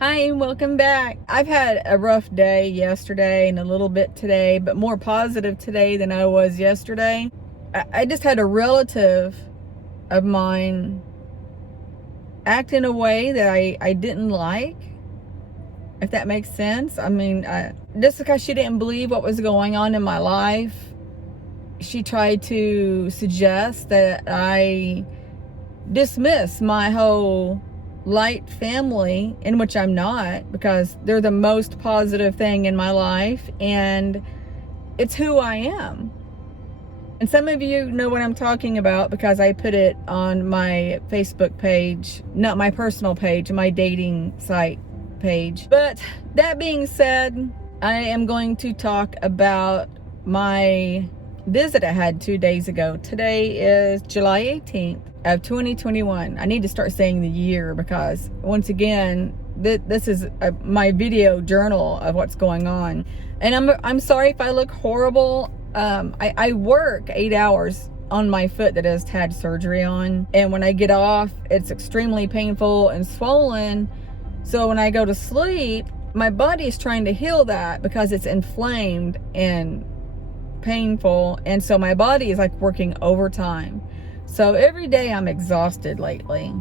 Hi and welcome back. I've had a rough day yesterday and a little bit today, but more positive today than I was yesterday. I just had a relative of mine act in a way that I didn't like, if that makes sense. I mean, just because she didn't believe what was going on in my life, she tried to suggest that I dismiss my whole light family, in which I'm not, because they're the most positive thing in my life and it's who I am. And some of you know what I'm talking about because I put it on my Facebook page, not my personal page, my dating site page. But that being said, I am going to talk about my visit I had 2 days ago. Today is July 18th of 2021. I need to start saying the year because once again, this is my video journal of what's going on. And I'm sorry if I look horrible. I work 8 hours on my foot that has had surgery on, and when I get off, it's extremely painful and swollen. So when I go to sleep, my body is trying to heal that because it's inflamed and painful, and so my body is like working overtime. So every day I'm exhausted lately.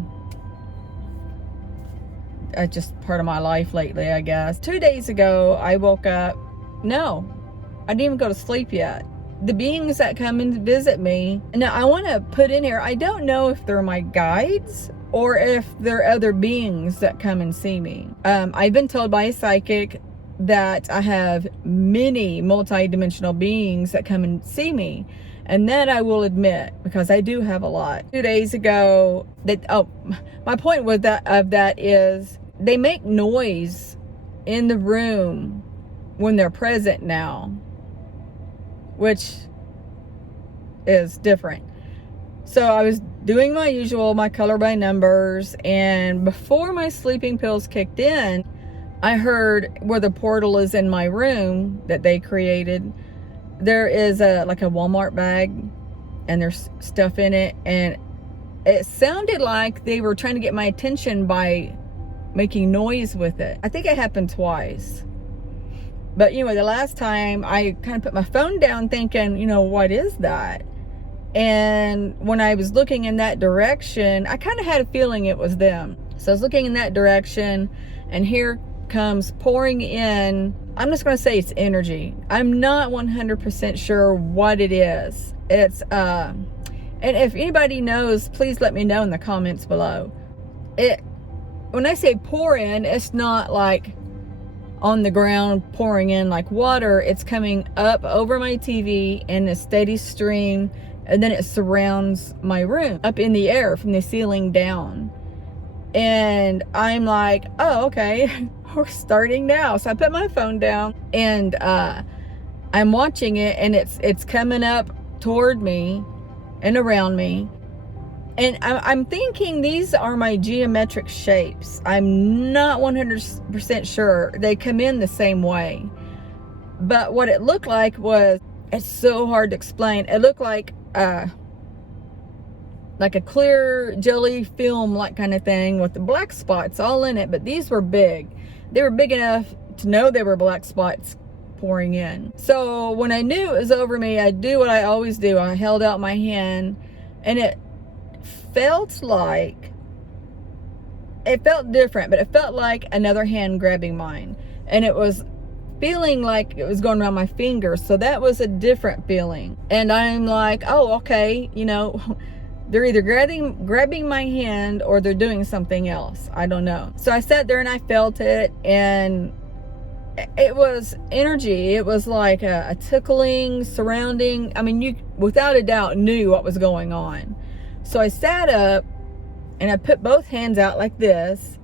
It's just part of my life lately, I guess. 2 days ago I woke up. No, I didn't even go to sleep yet. The beings that come and visit me, now I want to put in here, I don't know if they're my guides or if they're other beings that come and see me. I've been told by a psychic that I have many multi-dimensional beings that come and see me, and that I will admit, because I do have a lot. 2 days ago, my point was that is they make noise in the room when they're present now, which is different. So I was doing my usual, my color by numbers, and before my sleeping pills kicked in, I heard where the portal is in my room that they created. There is like a Walmart bag, and there's stuff in it, and it sounded like they were trying to get my attention by making noise with it. I think it happened twice. But anyway, the last time I kind of put my phone down thinking, what is that? And when I was looking in that direction, I kind of had a feeling it was them. So I was looking in that direction, and here comes pouring in, I'm just going to say it's energy. I'm not 100% sure what it is. It's and if anybody knows, please let me know in the comments below. When I say pour in, it's not like on the ground pouring in like water. It's coming up over my TV in a steady stream, and then it surrounds my room up in the air from the ceiling down. And I'm like, oh, okay, we're starting now. So I put my phone down, and I'm watching it, and it's coming up toward me and around me. And I'm thinking these are my geometric shapes. I'm not 100% sure they come in the same way. But what it looked like was, it's so hard to explain. It looked like a clear jelly film like kind of thing with the black spots all in it. But these were big. They were big enough to know they were black spots pouring in. So when I knew it was over me, I do what I always do. I held out my hand, and it felt different, but it felt like another hand grabbing mine, and it was feeling like it was going around my finger. So that was a different feeling. And I'm like, oh, okay, they're either grabbing my hand or they're doing something else. I don't know. So I sat there and I felt it, and it was energy. It was like a tickling surrounding. I mean, you without a doubt knew what was going on. So I sat up and I put both hands out like this,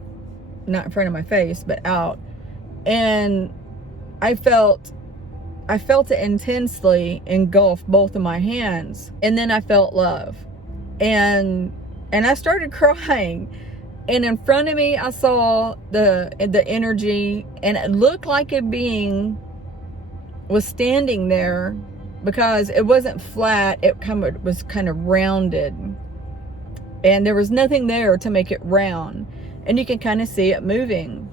not in front of my face, but out. And I felt it intensely engulf both of my hands. And then I felt love. And I started crying. And in front of me, I saw the energy, and it looked like a being was standing there, because it wasn't flat. It was kind of rounded. And there was nothing there to make it round. And you can kind of see it moving.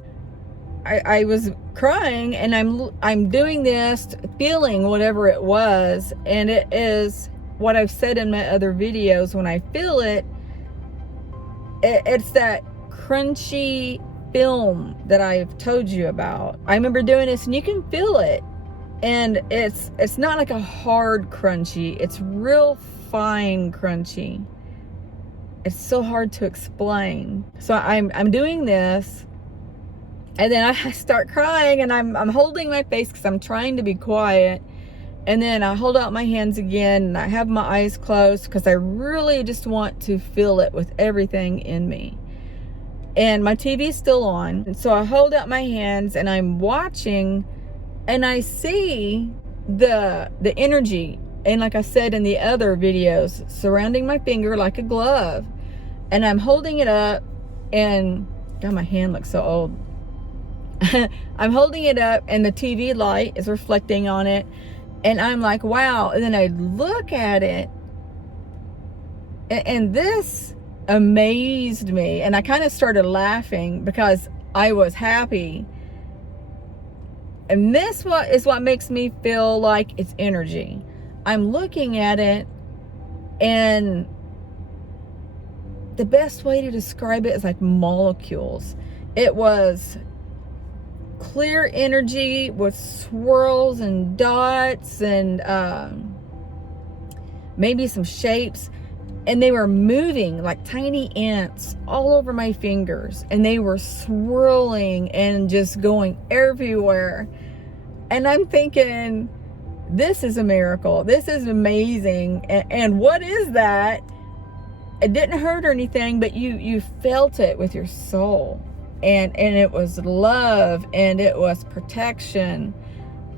I was crying, and I'm doing this, feeling whatever it was, and it is what I've said in my other videos. When I feel it, it's that crunchy film that I've told you about. I remember doing this, and you can feel it, and it's not like a hard crunchy, it's real fine crunchy. It's so hard to explain. So I'm doing this, and then I start crying, and I'm holding my face because I'm trying to be quiet. And then I hold out my hands again, and I have my eyes closed because I really just want to feel it with everything in me. And my TV's still on. And so I hold out my hands, and I'm watching, and I see the energy. And like I said in the other videos, surrounding my finger like a glove. And I'm holding it up, and God, my hand looks so old. I'm holding it up, and the TV light is reflecting on it, and I'm like, wow. And then I look at it, and this amazed me, and I kind of started laughing because I was happy. And this is what makes me feel like it's energy. I'm looking at it, and the best way to describe it is like molecules. It was clear energy with swirls and dots and maybe some shapes, and they were moving like tiny ants all over my fingers, and they were swirling and just going everywhere. And I'm thinking, this is a miracle, this is amazing. And what is that? It didn't hurt or anything, but you felt it with your soul. And it was love, and it was protection.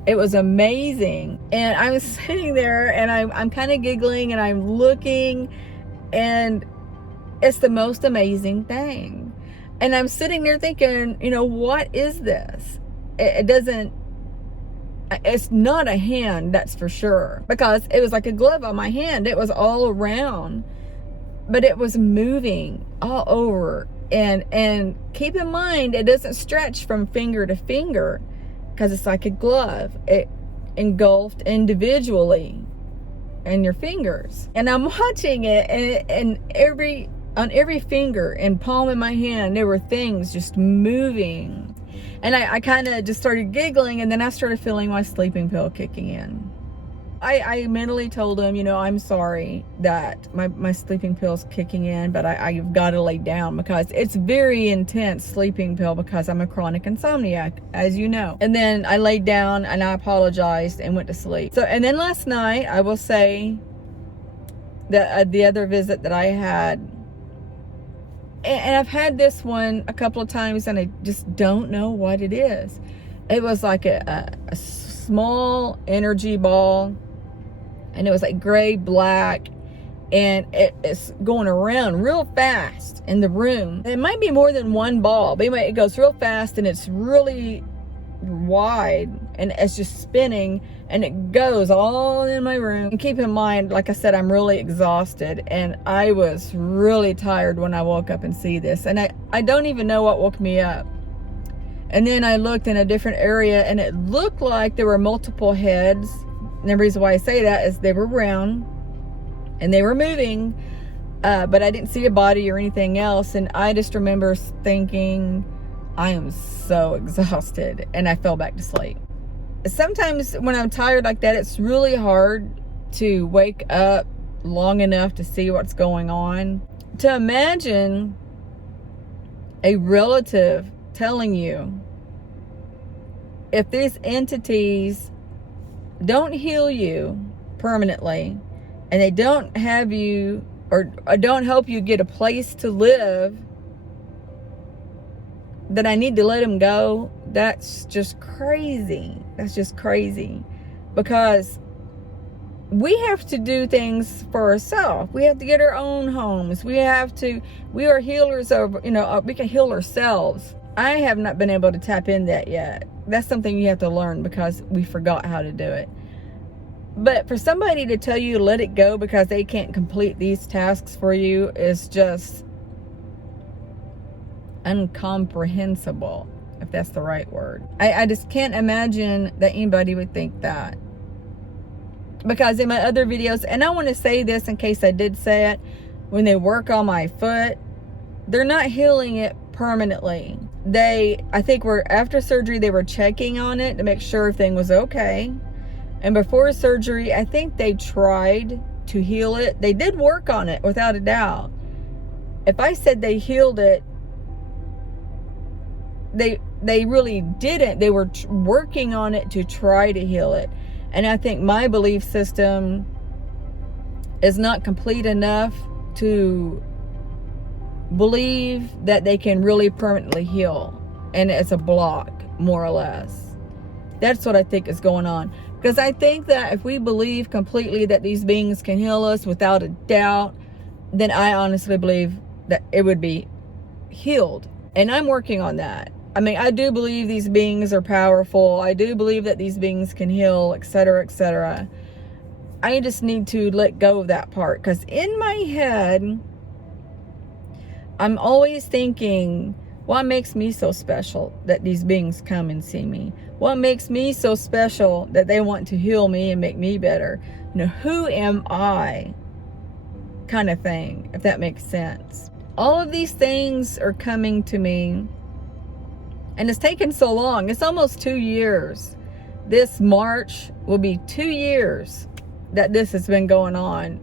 It was amazing. And I was sitting there, and I'm kind of giggling, and I'm looking, and it's the most amazing thing. And I'm sitting there thinking, what is this? It's not a hand, that's for sure, because it was like a glove on my hand. It was all around, but it was moving all over. And keep in mind, it doesn't stretch from finger to finger, because it's like a glove. It engulfed individually in your fingers. And I'm watching it, and on every finger and palm in my hand, there were things just moving. And I kind of just started giggling, and then I started feeling my sleeping pill kicking in. I mentally told him, I'm sorry that my sleeping pill's kicking in, but I've got to lay down, because it's very intense sleeping pill, because I'm a chronic insomniac, as you know. And then I laid down, and I apologized and went to sleep. So, and then last night, I will say that the other visit that I had, and I've had this one a couple of times, and I just don't know what it is. It was like a small energy ball, and it was like gray black, and it's going around real fast in the room. It might be more than one ball, but anyway, it goes real fast, and it's really wide, and it's just spinning, and it goes all in my room. And keep in mind, like I said, I'm really exhausted, and I was really tired when I woke up and see this, and I don't even know what woke me up. And then I looked in a different area, and it looked like there were multiple heads. And the reason why I say that is they were round, and they were moving, but I didn't see a body or anything else. And I just remember thinking, I am so exhausted, and I fell back to sleep. Sometimes when I'm tired like that, it's really hard to wake up long enough to see what's going on. To imagine a relative telling you, if these entities don't heal you permanently, and they don't have you, or don't help you get a place to live, that I need to let them go, that's just crazy. That's just crazy. Because we have to do things for ourselves. We have to get our own homes. We are healers of, we can heal ourselves. I have not been able to tap in that yet. That's something you have to learn, because we forgot how to do it. But for somebody to tell you to let it go because they can't complete these tasks for you is just incomprehensible. if that's the right word. I just can't imagine that anybody would think that. Because in my other videos, and I want to say this in case I did say it, when they work on my foot, they're not healing it permanently. I think after surgery, they were checking on it to make sure everything was okay. And before surgery, I think they tried to heal it. They did work on it, without a doubt. If I said they healed it, they really didn't. They were working on it to try to heal it. And I think my belief system is not complete enough to believe that they can really permanently heal. And it's a block, more or less. That's what I think is going on. Because I think that if we believe completely that these beings can heal us without a doubt, then I honestly believe that it would be healed. And I'm working on that. I mean, I do believe these beings are powerful. I do believe that these beings can heal, etc., etc. I just need to let go of that part. Because in my head, I'm always thinking, what makes me so special that these beings come and see me? What makes me so special that they want to heal me and make me better? You know, who am I? Kind of thing, if that makes sense. All of these things are coming to me. And it's taken so long. It's almost 2 years. This March will be 2 years that this has been going on.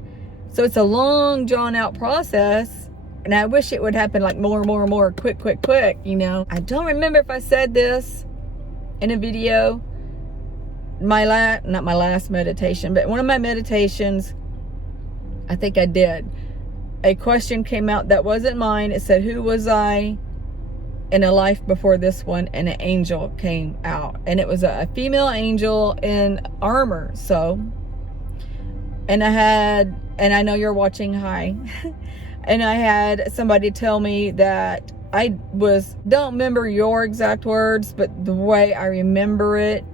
So it's a long, drawn out process. And I wish it would happen like more, quick, you know. I don't remember if I said this in a video. Not my last meditation, but one of my meditations, I think I did. A question came out that wasn't mine. It said, who was I in a life before this one? And an angel came out, and it was a female angel in armor. So, and I know you're watching, hi. And I had somebody tell me that don't remember your exact words, but the way I remember it,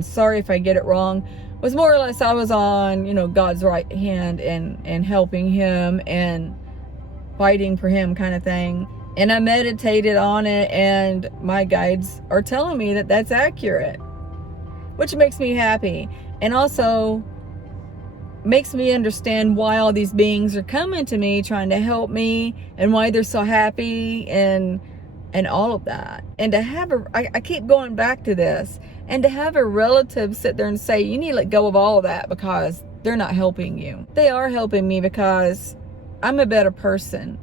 sorry if I get it wrong, was more or less I was on, you know, God's right hand and helping him and fighting for him, kind of thing. And I meditated on it, and my guides are telling me that that's accurate, which makes me happy. And also makes me understand why all these beings are coming to me, trying to help me, and why they're so happy, and all of that. And to have I keep going back to this, and to have a relative sit there and say, you need to let go of all of that because they're not helping you. They are helping me because I'm a better person.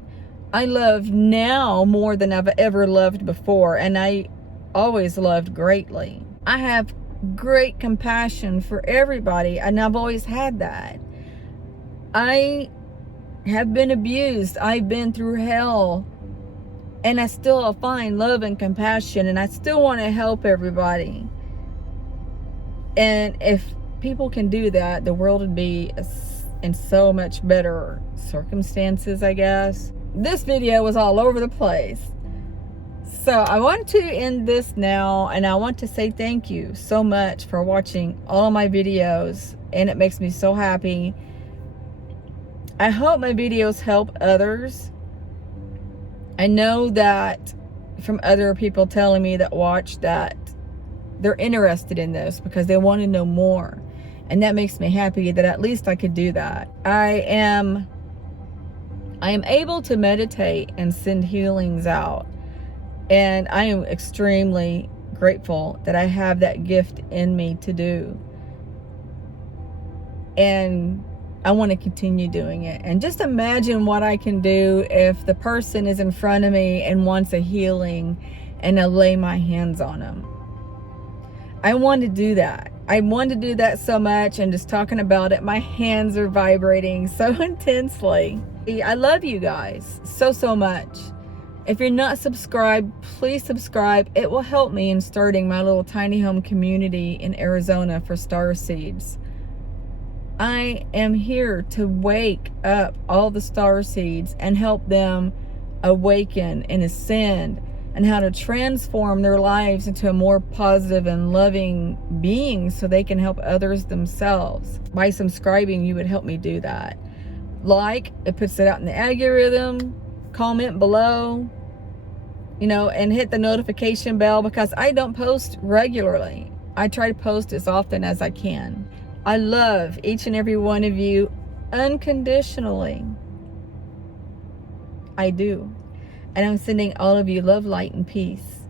I love now more than I've ever loved before, and I always loved greatly. I have great compassion for everybody, and I've always had that. I have been abused. I've been through hell, and I still find love and compassion, and I still want to help everybody. And if people can do that, the world would be in so much better circumstances, I guess. This video was all over the place. So I want to end this now, and I want to say thank you so much for watching all my videos, and it makes me so happy. I hope my videos help others. I know that from other people telling me that watch that they're interested in this because they want to know more, and that makes me happy that at least I could do that. I am able to meditate and send healings out. And I am extremely grateful that I have that gift in me to do. And I want to continue doing it. And just imagine what I can do if the person is in front of me and wants a healing, and I lay my hands on them. I want to do that. I want to do that so much, and just talking about it, my hands are vibrating so intensely. I love you guys so much. If you're not subscribed, please subscribe. It will help me in starting my little tiny home community in Arizona for star seeds. I am here to wake up all the star seeds and help them awaken and ascend, and how to transform their lives into a more positive and loving being so they can help others themselves. By subscribing, you would help me do that. Like, it puts it out in the algorithm. Comment below. you know, and hit the notification bell, because I don't post regularly. I try to post as often as I can. I love each and every one of you unconditionally. I do. And I'm sending all of you love, light, and peace.